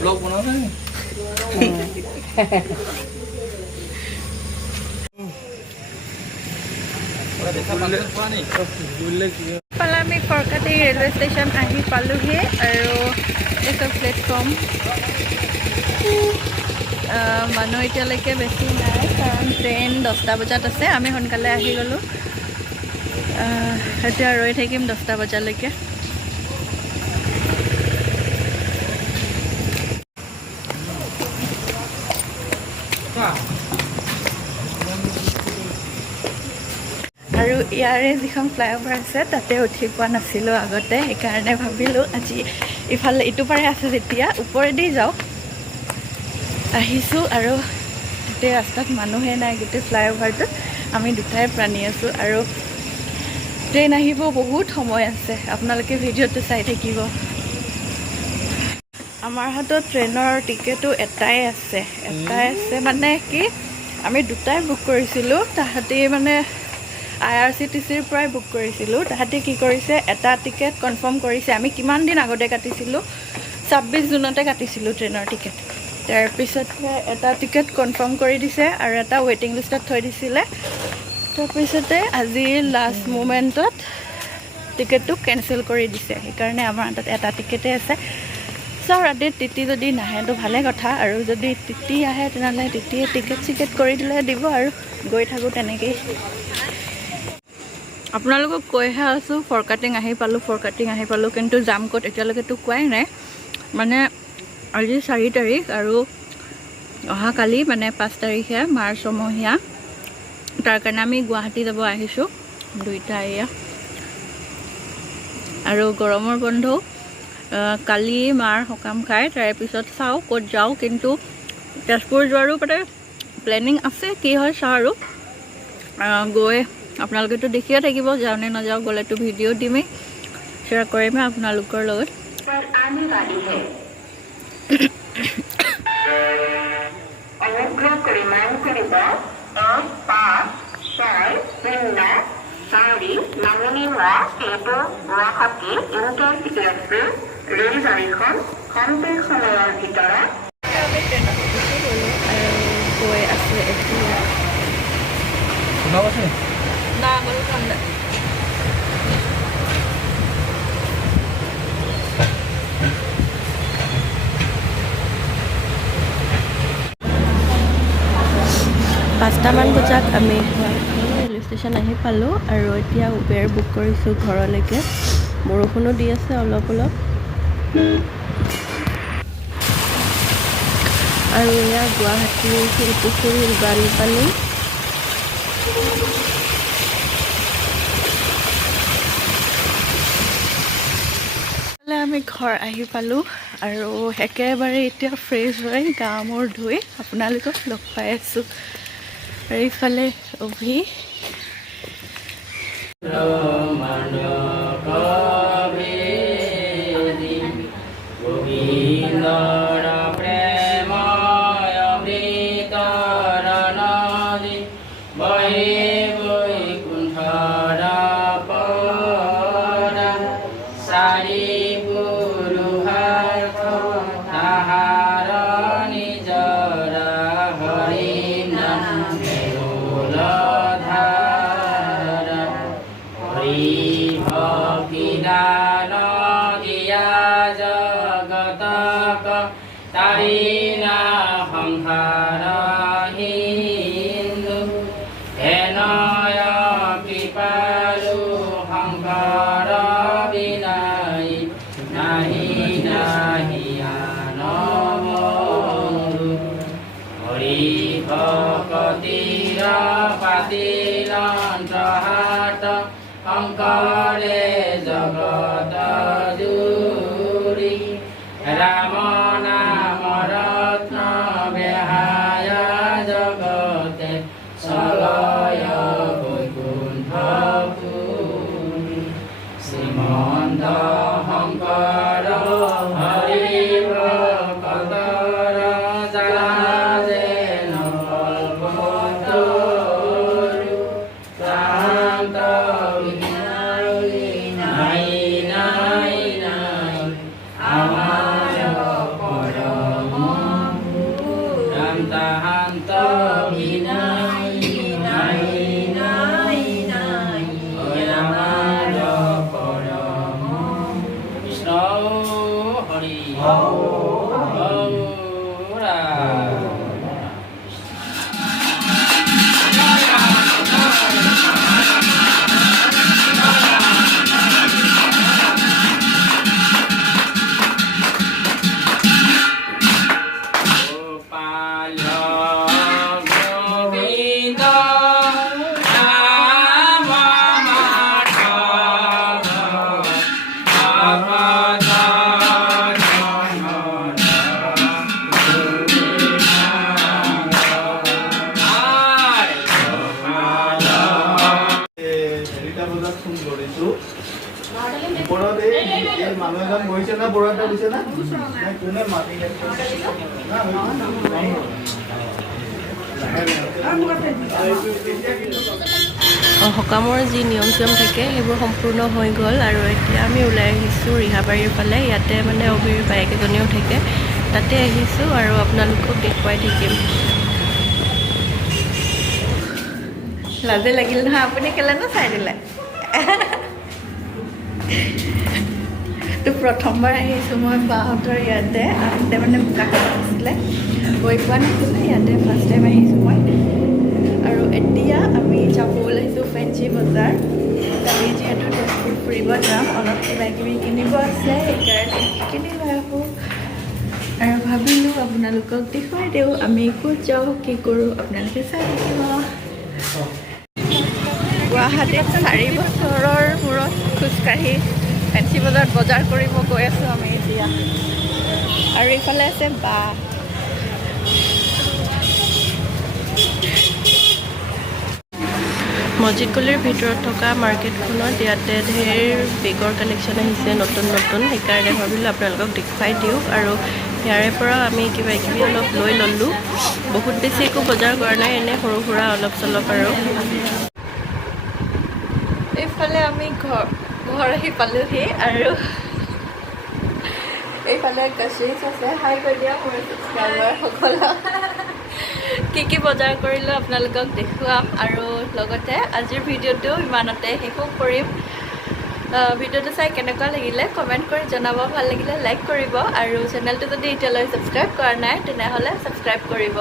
Blog বনাবে আমি ফৰকাটি railway station আহি পালোহি আৰু এইটো প্লেটফৰ্ম মানুহ এতিয়ালৈকে বেছি নাই কাৰণ ট্ৰেইন 10টা বজাত আছে আমি সোনকালে আহি গ'লোঁ এতিয়া ৰৈ থাকিম 10টা বজালৈকে আৰু ইয়াৰে যিখন ফ্লাইঅভাৰ আছে তাতে উঠি পোৱা নাছিলোঁ আগতে সেইকাৰণে ভাবিলোঁ আজি ইফালে ইটো পাৰে আছে যেতিয়া ওপৰেদি যাওঁ আহিছোঁ আৰু গোটেই ৰাস্তাত মানুহে নাই গোটেই ফ্লাইঅভাৰটোত আমি দুটাই প্ৰাণী আছোঁ আৰু ট্ৰেইন আহিব বহুত সময় আছে আপোনালোকে ভিডিঅ'টো চাই থাকিব আমাৰ হাতত ট্ৰেইনৰ টিকেটো এটাই আছে মানে কি আমি দুটাই বুক কৰিছিলোঁ তাহাঁতি মানে IRCTCৰ পৰাই বুক কৰিছিলোঁ তাহাঁতি কি কৰিছে এটা টিকেট কনফাৰ্ম কৰিছে আমি কিমান দিন আগতে কাটিছিলোঁ 26 জুনতে কাটিছিলোঁ ট্ৰেইনৰ টিকেট তাৰপিছত এটা টিকেট কনফাৰ্ম কৰি দিছে আৰু এটা ৱেইটিং লিষ্টত থৈ দিছিলে তাৰপিছতে আজি লাষ্ট মোমেণ্টত টিকেটটো কেঞ্চেল কৰি দিছে সেইকাৰণে আমাৰ হাতত এটা টিকেটেই আছে চাওঁ ৰাতিত টিটি যদি নাহেতো ভালে কথা আৰু যদি টিটি আহে তেনেহ'লে টিটিয়ে টিকেট কৰি দিলে দিব আৰু গৈ থাকোঁ তেনেকেই আপোনালোকক কৈহে আছোঁ ফৰকাটিং আহি পালোঁ কিন্তু যাম ক'ত এতিয়ালৈকেতো কোৱাই নাই মানে আজি 4 তাৰিখ আৰু অহাকালি মানে 5 তাৰিখে মাৰ ছমহীয়া তাৰ কাৰণে আমি গুৱাহাটী যাব আহিছোঁ দুইটা এয়া আৰু গৰমৰ বন্ধও কালি মাৰ সকাম খাই তাৰপিছত চাওঁ ক'ত যাওঁ কিন্তু তেজপুৰ যোৱাৰো মানে প্লেনিং আছে কি হয় চাওঁ আৰু গৈ আপোনালোকেতো দেখিয়ে থাকিব যাওঁ নে নাযাওঁ গ'লেতো ভিডিঅ' দিমেই শ্বেয়াৰ কৰিমেই আপোনালোকৰ লগত অনুগ্ৰহ কৰি মান কৰিব 5-6-0-4 নামনি হোৱা সেইটো গুৱাহাটী ইণ্টাৰচিটি এক্সপ্ৰেছ ৰেলগাড়ীখন খন্তেক সময়ৰ ভিতৰত আমি ট্ৰেইনত গুচি গ'লোঁ আৰু গৈ আছোঁ এতিয়া না গ'লোঁ ঠাণ্ডা পাঁচটামান বজাত আমি ৰেলৱে ষ্টেচন আহি পালোঁ আৰু এতিয়া উবেৰ বুক কৰিছোঁ ঘৰলৈকে বৰষুণো দি আছে অলপ আৰু এয়া গুৱাহাটীৰ শিলপুখুৰীৰ বানপানী আমি ঘৰ আহি পালোঁ আৰু একেবাৰে এতিয়া ফ্ৰেছ হৈ গা মূৰ ধুই আপোনালোকক লগ পাই আছোঁ আৰু ইফালে অভি শংকৰে জগত জুৰি ৰাম নাম ৰত্ন বেহায় জগতে চলয় বৈকুণ্ঠ পুৰি শ্ৰীমন্ত শংকৰ হৰি ভকতৰ জালা যে নকল্পতৰু শান্ত নাই নাই নাই আমাৰ মানুহ এজন বহিছে না বড় এটা দিছে না কোনে মাতি সকামৰ যি নিয়ম চিয়ম থাকে সেইবোৰ সম্পূৰ্ণ হৈ গ'ল আৰু এতিয়া আমি ওলাই আহিছোঁ ৰিহাবাৰীৰ ফালে। ইয়াতে মানে অভিৰ বাইক এজনীও থাকে, তাতে আহিছোঁ আৰু আপোনালোকক দেখুৱাই থাকিম। লাজে লাগিল নহয়, আপুনি কেলেনো চাই দিলে? তো প্ৰথমবাৰ আহিছোঁ মই বাহঁতৰ ইয়াতে। আগতে মানে বোকাখাত আছিলে, গৈ পোৱা নাছিলে, ইয়াতে ফাৰ্ষ্ট টাইম আহিছোঁ মই। আৰু এতিয়া আমি যাব ওলাইছোঁ ফেঞ্চি বজাৰ। আমি যিহেতু তেজপুৰ ফুৰিব যাম, অলপ কিবা কিবি কিনিব আছে, সেইকাৰণে কিনি লৈ আহোঁ। আৰু ভাবিলোঁ আপোনালোকক দেখুৱাই দিওঁ আমি ক'ত যাওঁ, কি কৰোঁ, আপোনালোকে চাই থাকিব। গুৱাহাটীত 4 বছৰৰ মূৰত খোজকাঢ়ি ফেঞ্চি বজাৰত বজাৰ কৰিব গৈ আছোঁ আমি এতিয়া। আৰু এইফালে আছে বা। মছজিদ গলিৰ ভিতৰত থকা মাৰ্কেটখনত ইয়াতে ঢেৰ বেগৰ কালেকশ্যন আহিছে নতুন নতুন, সেইকাৰণে ভাবিলোঁ আপোনালোকক দেখুৱাই দিওঁ। আৰু ইয়াৰে পৰা আমি কিবা কিবি অলপ লৈ ল'লোঁ। বহুত বেছি একো বজাৰ কৰা নাই, এনেই সৰু সুৰা অলপ চলপ। আৰু এইফালে আমি ঘৰ আহি পালোহি। আৰু এইফালে কাশ্মীৰ আছে। হাই কৈ দিয়া মোৰ ছাবস্ক্ৰাইবাৰ সকলক। কি বজাৰ কৰিলোঁ আপোনালোকক দেখুৱাম। আৰু লগতে আজিৰ ভিডিঅ'টো ইমানতে শেষো কৰিম। ভিডিঅ'টো চাই কেনেকুৱা লাগিলে কমেণ্ট কৰি জনাব, ভাল লাগিলে লাইক কৰিব। আৰু চেনেলটো যদি এতিয়ালৈ ছাবস্ক্ৰাইব কৰা নাই তেনেহ'লে ছাবস্ক্ৰাইব কৰিব।